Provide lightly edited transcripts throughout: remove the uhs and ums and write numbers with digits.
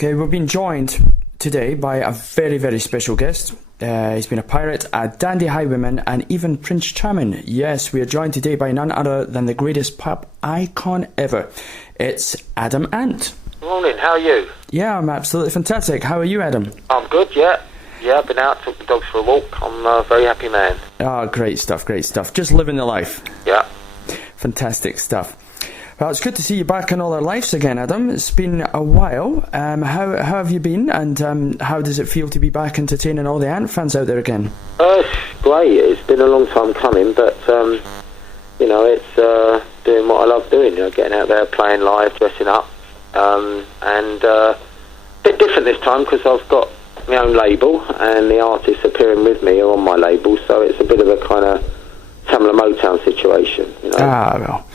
Okay, we've been joined today by a very, very special guest. He's been a pirate, a dandy highwayman, and even Prince Charming. Yes, we are joined today by none other than the greatest pop icon ever. It's Adam Ant. Morning, how are you? Yeah, I'm absolutely fantastic. How are you, Adam? I'm good, yeah. Yeah, I've been out, took the dogs for a walk. I'm a very happy man. Oh, great stuff, great stuff. Just living the life. Yeah. Fantastic stuff. Well, it's good to see you back in all our lives again, Adam. It's been a while. How have you been, and how does it feel to be back entertaining all the Ant fans out there again? It's great. It's been a long time coming, but, it's doing what I love doing, getting out there, playing live, dressing up, and a bit different this time because I've got my own label, and the artists appearing with me are on my label, so it's a bit of a kind of Tamla Motown situation, Ah, well.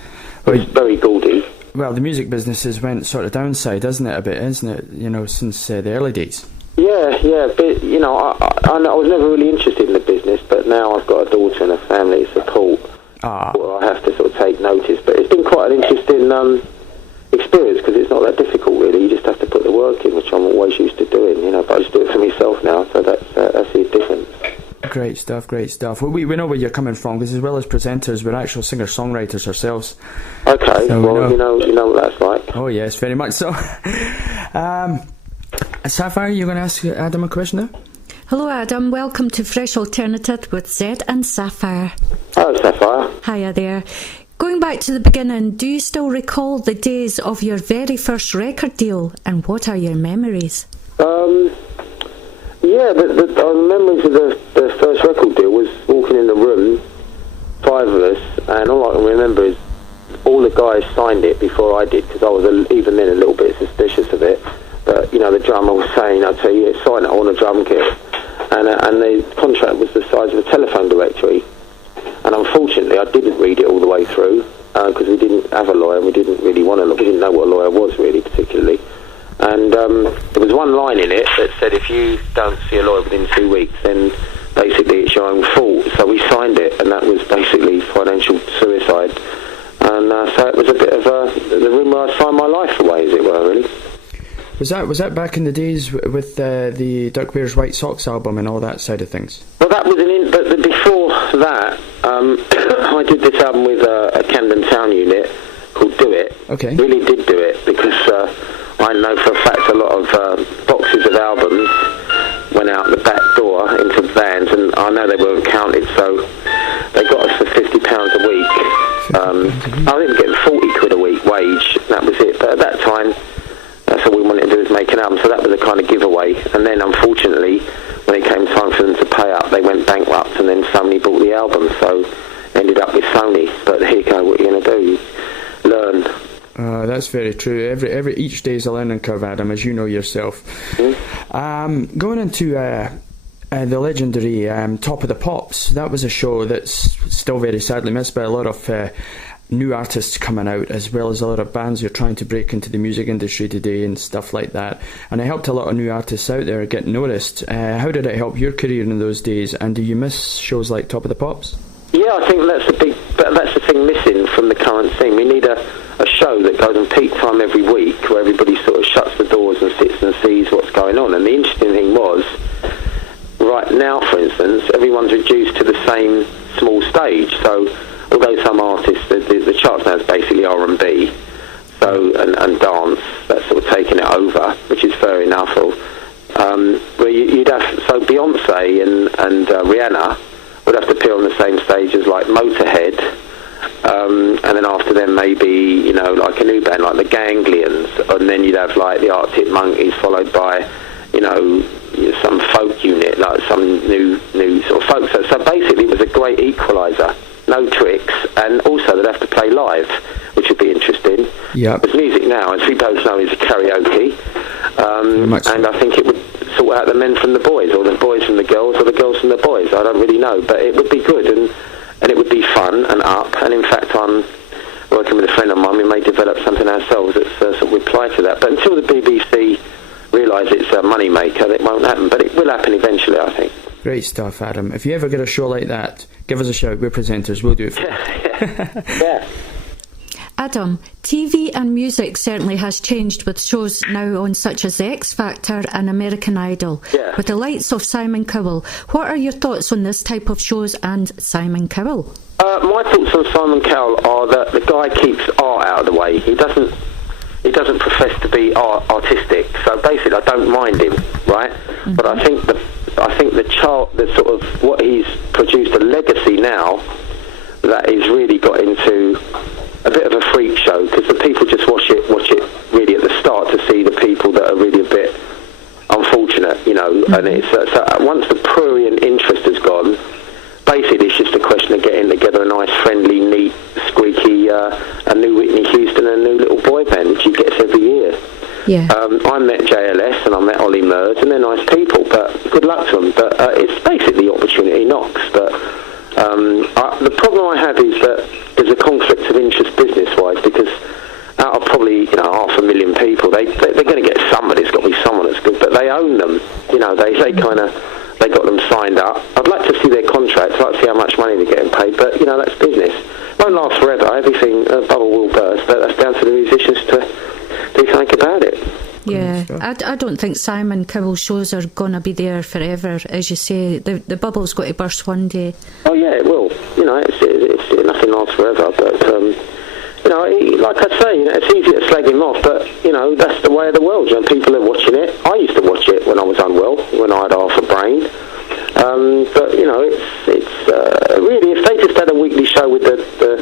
It's very gaudy. Well, the music business has went sort of downside, isn't it, a bit, isn't it, since the early days? Yeah, but, I was never really interested in the business, but now I've got a daughter and a family to support. Well, I have to sort of take notice, but it's been quite an interesting experience because it's not that difficult, really. You just have to put the work in, which I'm always used to doing, but I just do it for myself now, so that's the difference. Great stuff, great stuff. Well, we know where you're coming from, because as well as presenters, we're actual singer-songwriters ourselves. Okay, so well, you know what that's like. Oh, yes, very much so. Saffire, you're going to ask Adam a question now? Hello, Adam. Welcome to Fresh Alternative with Zedd and Saffire. Hello, Saffire. Hiya there. Going back to the beginning, do you still recall the days of your very first record deal, and what are your memories? Yeah, the memories of the first record deal was walking in the room, 5 of us, and all I can remember is all the guys signed it before I did, because I was even then a little bit suspicious of it. But, the drummer was saying, I'll tell you, sign it on a drum kit. And the contract was the size of a telephone directory. And unfortunately, I didn't read it all the way through, because we didn't have a lawyer, and we didn't really want to look. We didn't know what a lawyer was, really, particularly. And there was one line in it that said, if you don't see a lawyer within 2 weeks, then basically it's your own fault. So we signed it, and that was basically financial suicide. And so it was a bit of the room where I signed my life away, as it were, really. Was that back in the days with the Duck Bears White Sox album and all that side of things? Well, that was but before that, I did this album with a Camden Town unit called Do It. Okay. Really did do it, because I know for a fact a lot of boxes of albums went out the back door into vans, and I know they weren't counted, so they got us for £50 a week. I didn't get £40 a week wage, that was it. But at that time, that's all we wanted to do was make an album, so that was a kind of giveaway. And then, unfortunately, when it came time for them to pay up, they went bankrupt, and then Sony bought the album, so ended up with Sony. But here you go, what are you going to do? You learn. That's very true. Each day is a learning curve, Adam, as you know yourself. Mm-hmm. Going into the legendary Top of the Pops, that was a show that's still very sadly missed by a lot of new artists coming out, as well as a lot of bands who are trying to break into the music industry today and stuff like that. And it helped a lot of new artists out there get noticed. How did it help your career in those days? And do you miss shows like Top of the Pops? Yeah, I think that's the thing missing from the current scene. We need a show that goes on peak time every week, where everybody sort of shuts the doors and sits and sees what's going on. And the interesting thing was, right now, for instance, everyone's reduced to the same small stage. So, although some artists, the charts now is basically R&B, so and dance, that's sort of taking it over, which is fair enough. Where you'd have, so Beyonce and Rihanna would have to appear on the same stage as like Motorhead, and then after them maybe like a new band like the Ganglions, and then you'd have like the Arctic Monkeys, followed by some folk unit, like some new sort of folk. So basically it was a great equaliser. No tricks, and also they'd have to play live, which would be interesting. Yeah. Because music now, as we both know, is a karaoke, and I think it would sort out the men from the boys, or the boys from the girls, or the girls from the boys. I don't really know, but it would be good, and it would be fun and up. And in fact, I'm working with a friend of mine. We may develop something ourselves that's sort of reply to that. But until the BBC realise it's a money maker, it won't happen. But it will happen eventually, I think. Great stuff, Adam. If you ever get a show like that, give us a shout. We're presenters. We'll do it for you. Yeah. Adam, TV and music certainly has changed with shows now on such as The X Factor and American Idol. Yeah. With the likes of Simon Cowell, what are your thoughts on this type of shows and Simon Cowell? My thoughts on Simon Cowell are that the guy keeps art out of the way. He doesn't profess to be artistic, so basically I don't mind him, right? Mm-hmm. But I think the sort of what he's produced a legacy now that he's really got into a bit of a freak show, because the people just watch it really at the start to see the people that are really a bit unfortunate, mm-hmm. And it's so once the prurient interest has gone, basically it's just a question of getting together a nice, friendly, neat, squeaky, a new Whitney Houston and a new little boy band, which he gets every year. Yeah. I met JLS and I met Ollie Murs, and they're nice people, but good luck to them. But it's basically opportunity knocks. But the problem I have is that there's a conflict of interest business-wise, because out of probably 500,000 people, they're going to get somebody. It's got to be someone that's good, but they own them. They got them signed up. I'd like to see their contracts. I'd like to see how much money they're getting paid, but that's business. It won't last forever. Everything, a bubble will burst, but that's down to the musicians to do something about it. Yeah, I don't think Simon Cowell's shows are going to be there forever. As you say, the bubble's got to burst one day. Oh yeah, it will. It's nothing lasts forever, but like I say, it's easy to slag him off, but that's the way of the world. People are watching it. I used to watch it when I was unwell, when I had half a brain. But it's really, if they just had a weekly show with the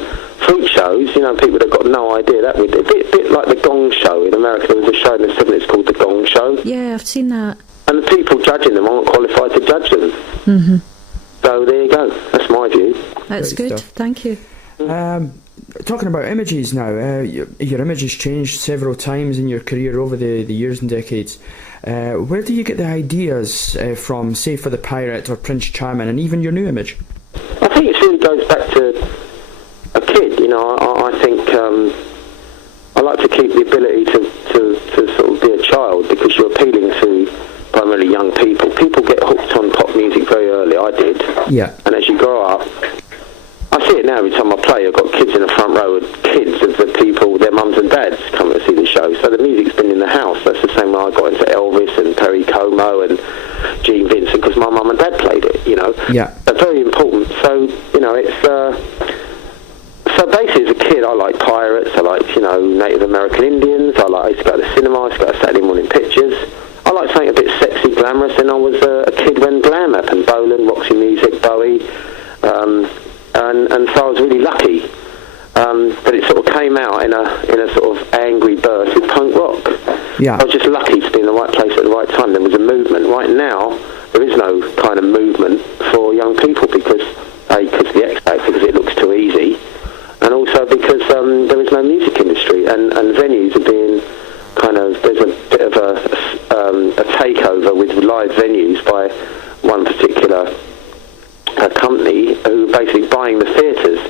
fruit shows, people that got no idea, that would be a bit like the Gong Show in America. There was a show in the 70s called the Gong Show. Yeah, I've seen that. And the people judging them aren't qualified to judge them. Mm-hmm. So there you go. That's my view. That's Great good. stuff. Thank you. Talking about images now, your image has changed several times in your career over the years and decades. Where do you get the ideas from, say, for the Pirate or Prince Charming, and even your new image? I think it really goes back to a kid. I think I like to keep the ability to sort of be a child, because you're appealing to primarily young people. People get hooked on pop music very early. I did. Yeah. And as you grow up, I see it now every time I play. I've got kids in the front row, kids of the people, their mums and dads come to see the show. So the music's been in the house. That's the same way I got into Elvis and Perry Como and Gene Vincent, because my mum and dad played it, Yeah. They're very important. So, it's... So basically, as a kid, I like pirates. I like, Native American Indians. I used to go to the cinema. I used to go to Saturday morning pictures. I like something a bit sexy, glamorous. And I was a kid when glam happened. Bolan, Roxy Music, Bowie. And so I was really lucky. But it sort of came out in a sort of angry burst with punk rock. Yeah. I was just lucky to be in the right place at the right time. There was a movement. Right now, there is no kind of movement for young people, because the X Factor, because it looks too easy, and also because there is no music industry, and venues are being there's a bit of a takeover with live venues by one particular company who are basically buying the theatres.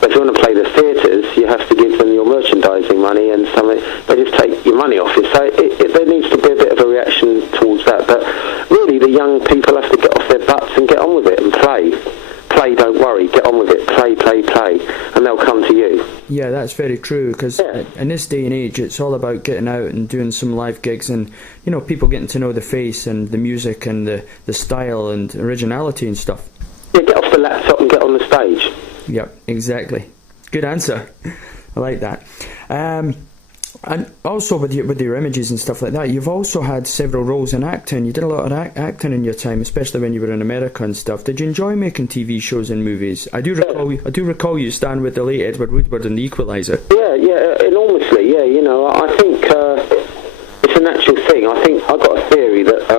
But if you want to play the theatres, you have to give them your merchandising money, and they just take your money off it. So there needs to be a bit of a reaction towards that. But really, the young people have to get off their butts and get on with it and play. Play, don't worry, get on with it. Play, and they'll come to you. Yeah, that's very true, because in this day and age, it's all about getting out and doing some live gigs, and people getting to know the face and the music and the style and originality and stuff. Yeah, get off the laptop and get on the stage. Yep, exactly. Good answer. I like that. And also with your images and stuff like that, you've also had several roles in acting. You did a lot of acting in your time, especially when you were in America and stuff. Did you enjoy making TV shows and movies? I do recall you stand with the late Edward Woodward in The Equalizer. Yeah, enormously. Yeah, I think it's a natural thing. I think I've got a theory that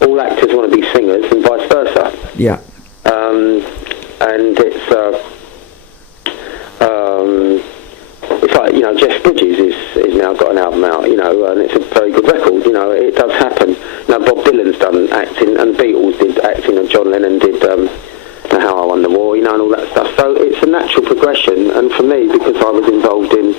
all actors want to be singers and vice versa. Yeah. And it's like, Jeff Bridges is now got an album out, and it's a very good record. It does happen. Bob Dylan's done acting, and Beatles did acting, and John Lennon did How I Won the War, and all that stuff. So it's a natural progression, and for me, because I was involved in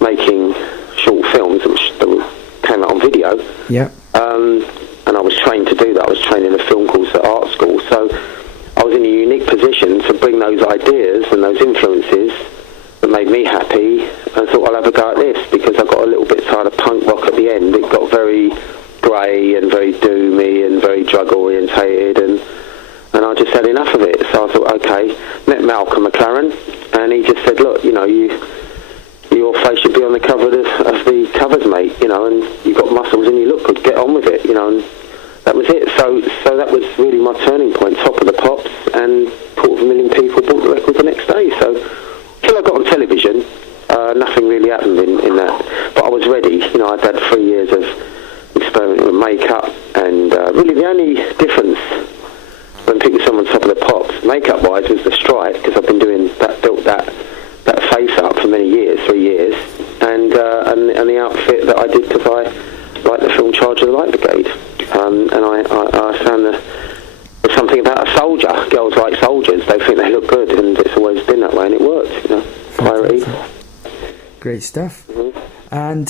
making short films that came out on video, yeah, and I was trained to do that. I was trained in a film course at art school, so I was in a unique position to bring those ideas and those influences that made me happy, and thought I'll have a go at this, because I got a little bit tired of punk rock at the end. It got very grey and very doomy and very drug orientated, and I just had enough of it. So I thought, okay, met Malcolm McLaren, and he just said, look, your face should be on the cover of the covers, mate, and you've got muscles and you look good, get on with it, and that was it. So that was really my turning point, Top of the Pops, and 250,000 people bought the record the next day. So till I got on television, nothing really happened in that. But I was ready, I'd had 3 years of experimenting with makeup, and really the only difference when people saw me on Top of the Pops, makeup-wise, was the stripe, because I've been doing that, built that face up for many years, 3 years, and the outfit that I did because I liked the film Charge of the Light Brigade, and I found there's something about a soldier. Girls like soldiers; they think they look good, and it's always been that way, and it worked. Clarity. Great stuff. Mm-hmm. And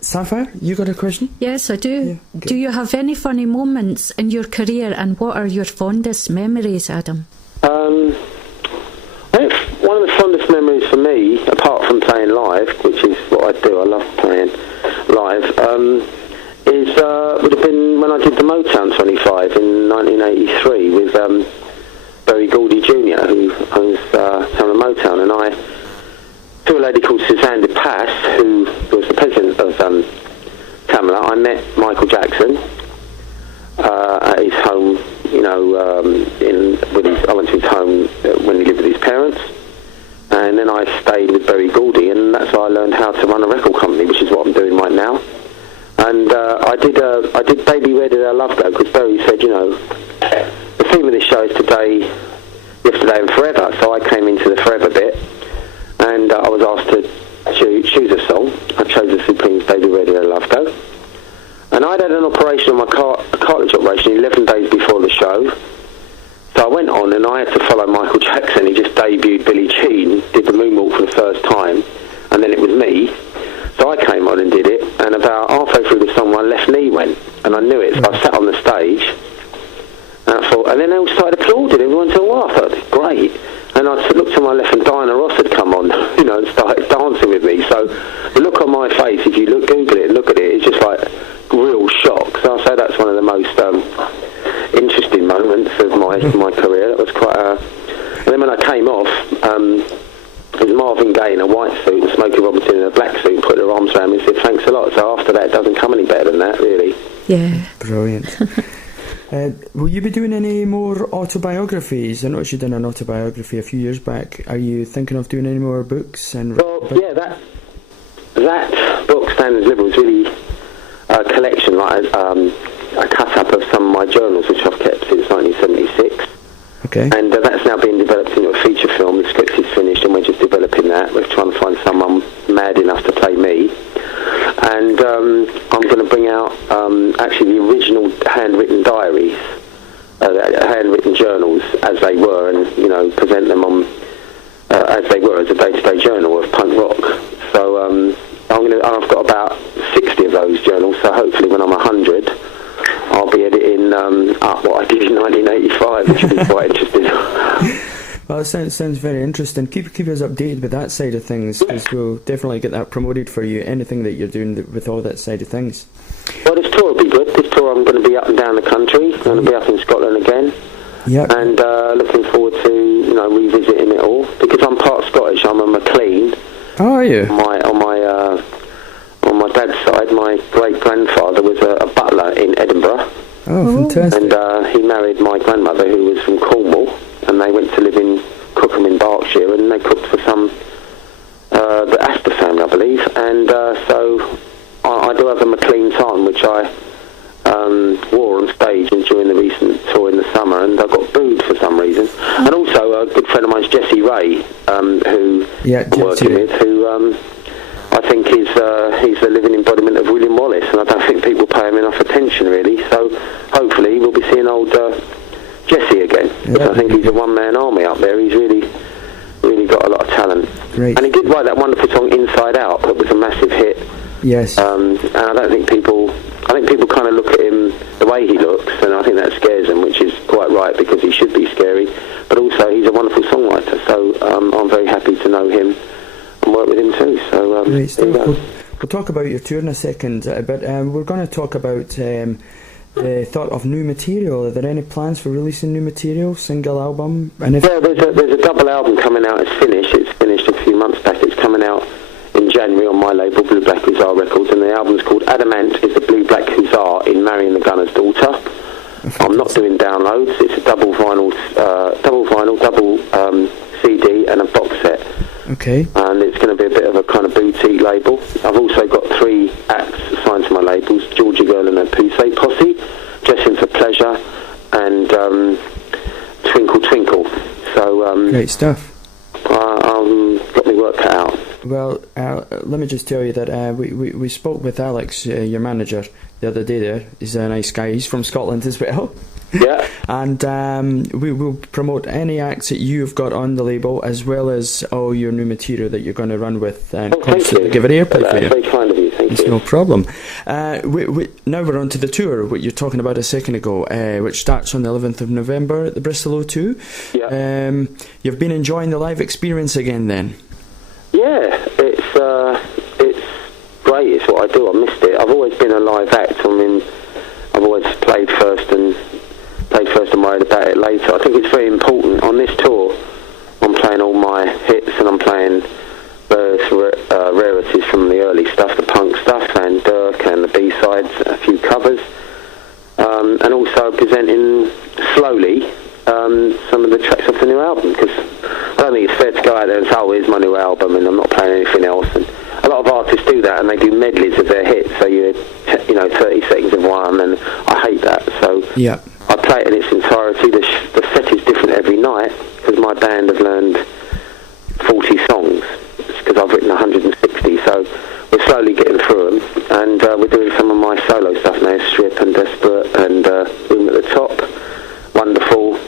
Saffire, you got a question? Yes, I do. Yeah, okay. Do you have any funny moments in your career, and what are your fondest memories, Adam? I think one of the fondest memories for me, apart from playing live, which is what I do, I love playing live, would have been when I did the Motown 25 in 1983 with Berry Gordy Jr., who owns Town of Motown, and I, to a lady called Suzanne de Pass, who was the president of Tamala, I met Michael Jackson at his home, I went to his home when he lived with his parents, and then I stayed with Berry Gordy, and that's how I learned how to run a record company, which is what I'm doing right now. And I did Baby Where Did Our Love Go, because Berry said, the theme of this show is today, yesterday and forever, so I came into the forever bit, and I was asked to choose a song. I chose the Supremes' Baby Where Did Our Love Go. And I'd had an operation on my cartilage operation 11 days before the show. So I went on and I had to follow Michael Jackson. He just debuted Billie Jean, did the moonwalk for the first time, and then it was me. So I came on and did it, and about halfway through the song my left knee went, and I knew it, so I sat on the stage, and I thought, and then they all started applauding, everyone said, wow, I thought, great. And I looked to my left, and Diana Ross had come on, and started dancing with me. So the look on my face, if you Google it and look at it, it's just like real shock. So I say that's one of the most interesting moments of my career. That was quite and then when I came off, it was Marvin Gaye in a white suit and Smokey Robinson in a black suit, and put their arms around me and said, thanks a lot. So after that, it doesn't come any better than that, really. Yeah. Brilliant. Will you be doing any more autobiographies? I noticed you did an autobiography a few years back. Are you thinking of doing any more books? Well, yeah, that book, Stanley's Liver, was really a collection, like a cut-up of some of my journals, which I've kept since 1976. Okay. And that's now being developed into a feature film. The script is finished, and we're just developing that. We're trying to find someone mad enough to play me. And I'm going to bring out actually the original handwritten diaries, handwritten journals as they were, and present them on as they were as a day-to-day journal of punk rock. So I've got about 60 of those journals. So hopefully, when I'm 100, I'll be editing up what I did in 1985, which will be quite interesting. Well, it sounds very interesting. Keep us updated with that side of things, because we'll definitely get that promoted for you, anything that you're doing with all that side of things. Well, this tour will be good. This tour I'm going to be up and down the country. I'm going to be up in Scotland again. Yep. And looking forward to, revisiting it all. Because I'm part Scottish, I'm a MacLean. Oh, are you? On my dad's side, my great-grandfather was a butler in Edinburgh. Oh, fantastic. And he married my grandmother, who was from Cornwall, and they went to live in Cookham in Berkshire, and they cooked for the Astor family, I believe. And so I do have a MacLean time, which I wore on stage and during the recent tour in the summer, and I got booed for some reason. And also a good friend of mine's, Jesse Ray, who I'm working with, who I think he's a living embodiment of William Wallace, and I don't think people pay him enough attention, really. So hopefully we'll be seeing old Jesse again, because I think he's a one-man army up there. He's really got a lot of talent. Great. And he did write that wonderful song Inside Out, that was a massive hit. Yes. And I think people kind of look at him the way he looks, and I think that scares them, which is quite right, because he should be scary. But also, he's a wonderful songwriter, so I'm very happy to to know him and work with him too. So Great stuff. We'll talk about your tour in a second, but we're going to talk about the thought of new material. Are there any plans for releasing new material, single album? And there's a double album coming out. It's finished a few months back. It's coming out in January on my label, Blue Black Hussar Records, and the album's called Adamant is the Blue Black Hussar in Marion the Gunner's Daughter. I'm not doing downloads. It's a double vinyl, double CD and a box set. Okay. And it's going to be a bit of a kind of boutique label. I've also got 3 acts signed to my labels: Georgia Girl and her Poussey Posse, Dressing for Pleasure, and Twinkle Twinkle. So great stuff. Got me work cut out. Well, let me just tell you that we spoke with Alex, your manager, the other day there. He's a nice guy. He's from Scotland as well. Yeah. And we will promote any acts that you've got on the label, as well as all your new material that you're going to run with and constantly give it airplay for you. That's very kind of you, thank you. It's no problem. Now we're on to the tour, what you're talking about a second ago, which starts on the 11th of November at the Bristol O2. Yeah. You've been enjoying the live experience again then? Yeah, it's great. It's what I do. I missed it. I've always been a live act. I mean, I've always played first and worried about it later. I think it's very important on this tour. I'm playing all my hits and I'm playing various rarities from the early stuff, the punk stuff, and Dirk and the B-sides, a few covers, and also presenting slowly some of the tracks off the new album, because I don't think it's fair to go out there and say, oh, here's my new album and I'm not playing anything else. And a lot of artists do that and they do medleys of their hits, so you 30 seconds of one, and I hate that. So yeah. I play it in its entirety. The set is different every night because my band have learned 40 songs because I've written 160, so we're slowly getting through them, and we're doing some of my solo stuff now, Strip and Desperate and Room at the Top, Wonderful,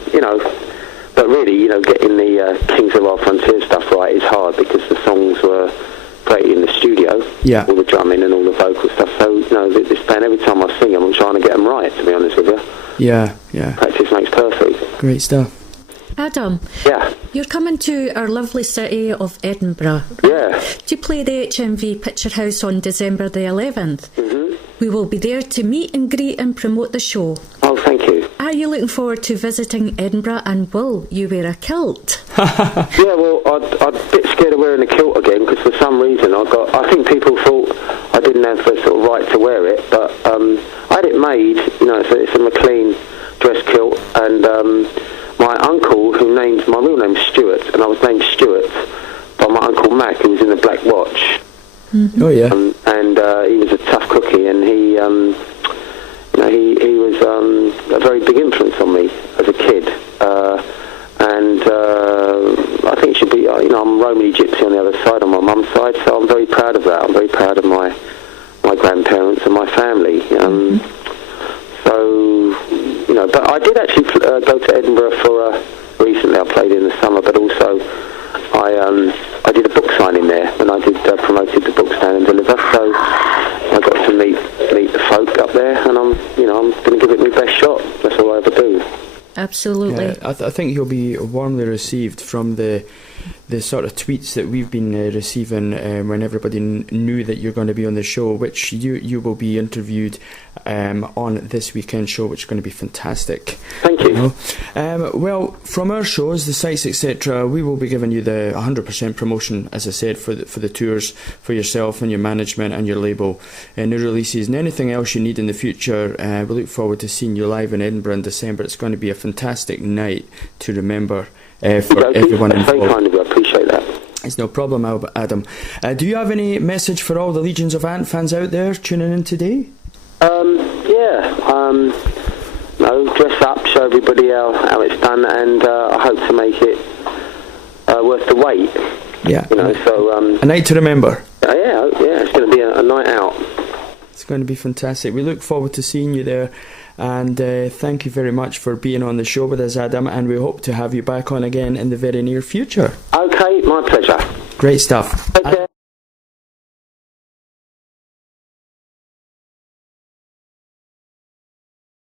but really, getting the Kings of Our Frontier stuff right is hard because the songs were created in the studio, yeah, all the drumming and all the vocal stuff, so this band, every time I sing them, I'm trying to get them right, to be honest with you. Yeah. Practice makes perfect. Great stuff. Adam, yeah, you're coming to our lovely city of Edinburgh. Yeah. To play the HMV Picture House on December the 11th. Mm-hmm. We will be there to meet and greet and promote the show. Oh, thank you. Are you looking forward to visiting Edinburgh, and will you wear a kilt? Yeah, well, I'm a bit scared of wearing a kilt again because for some reason I think people thought I didn't have the sort of right to wear it, but I had it made, it's a McLean dress kilt, and my uncle, my real name's Stuart, and I was named Stuart by my Uncle Mac, who was in the Black Watch. Mm-hmm. Oh yeah. And he was a tough cookie, and he was a very big influence on me as a kid. And I think it should be, I'm Romany Gypsy on the other side, on my mum's side, so I'm very proud of that. I'm very proud of my grandparents and my family. So, but I did actually go to Edinburgh recently. I played in the summer, but also I did a book signing there when I did promoted the book Stand and Deliver. So I got to meet the folk up there, and I'm going to give it my best shot. That's all I ever do. Absolutely. Yeah, I think you'll be warmly received from the sort of tweets that we've been receiving when everybody knew that you're going to be on the show, which you will be interviewed on this weekend show, which is going to be fantastic. Thank you. Well, from our shows, the sites, etc., we will be giving you the 100% promotion, as I said, for the tours, for yourself and your management and your label, and new releases and anything else you need in the future. We look forward to seeing you live in Edinburgh in December. It's going to be a fantastic night to remember for everyone involved. That's very kind of you. I appreciate that. It's no problem, Adam. Do you have any message for all the legions of Ant fans out there tuning in today? Dress up, show everybody how it's done, and I hope to make it worth the wait. Yeah. So a night to remember. Yeah, it's going to be a night out. It's going to be fantastic. We look forward to seeing you there, and thank you very much for being on the show with us, Adam, and we hope to have you back on again in the very near future. Okay, my pleasure. Great stuff. Take care.